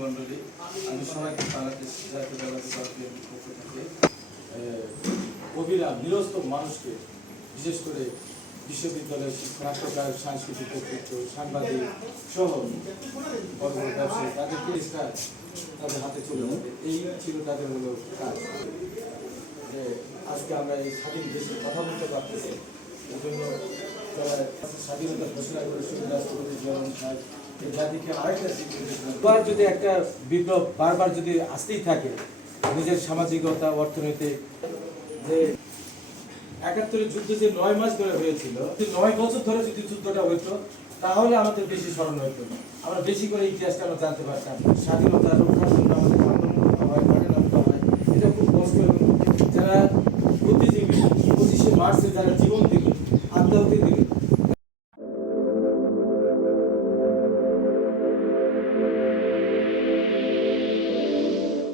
মন্ডলী, আমি সবাইকে বাংলাদেশ জাতীয়তাবাদী দল বিএনপির পক্ষ থেকে অবিরাম নিরস্ত মানুষকে, বিশেষ করে বিশ্ববিদ্যালয়ের নাট্যকার, সাংস্কৃতিক কর্তৃত্ব, সাংবাদিক সহ বড় বড় ব্যবসায়ী, তাদেরকে তাদের হাতে চলে যাবে, এই ছিল তাদের হলো কাজ। যে আজকে আমরা এই স্বাধীন দেশে কথা বলতে পারতেছি, এই জন্য তারা স্বাধীনতা ঘোষণা করে শহীদ রাষ্ট্রপতি জিয়া সাহেব এই জাতিকে আরেকটা বার যদি একটা বিপ্লব বারবার যদি আসতেই থাকে, নিজের সামাজিকতা, অর্থনৈতিক, যে ৭১-এর যুদ্ধ যে ৯ মাস ধরে হয়েছিল, ৯ বছর ধরে যদি যুদ্ধটা হইতো তাহলে আমাদের বেশি স্মরণ হইতো, আমরা বেশি করে ইতিহাসটা আমরা জানতে পারতাম। স্বাধীনতা রক্ষার জন্য আমাদের আন্দোলন করতে হয়, ঘটনা করতে হয়, এটা খুব কষ্ট। এবং যারা বুদ্ধিজীবী ২৫শে মার্চে যারা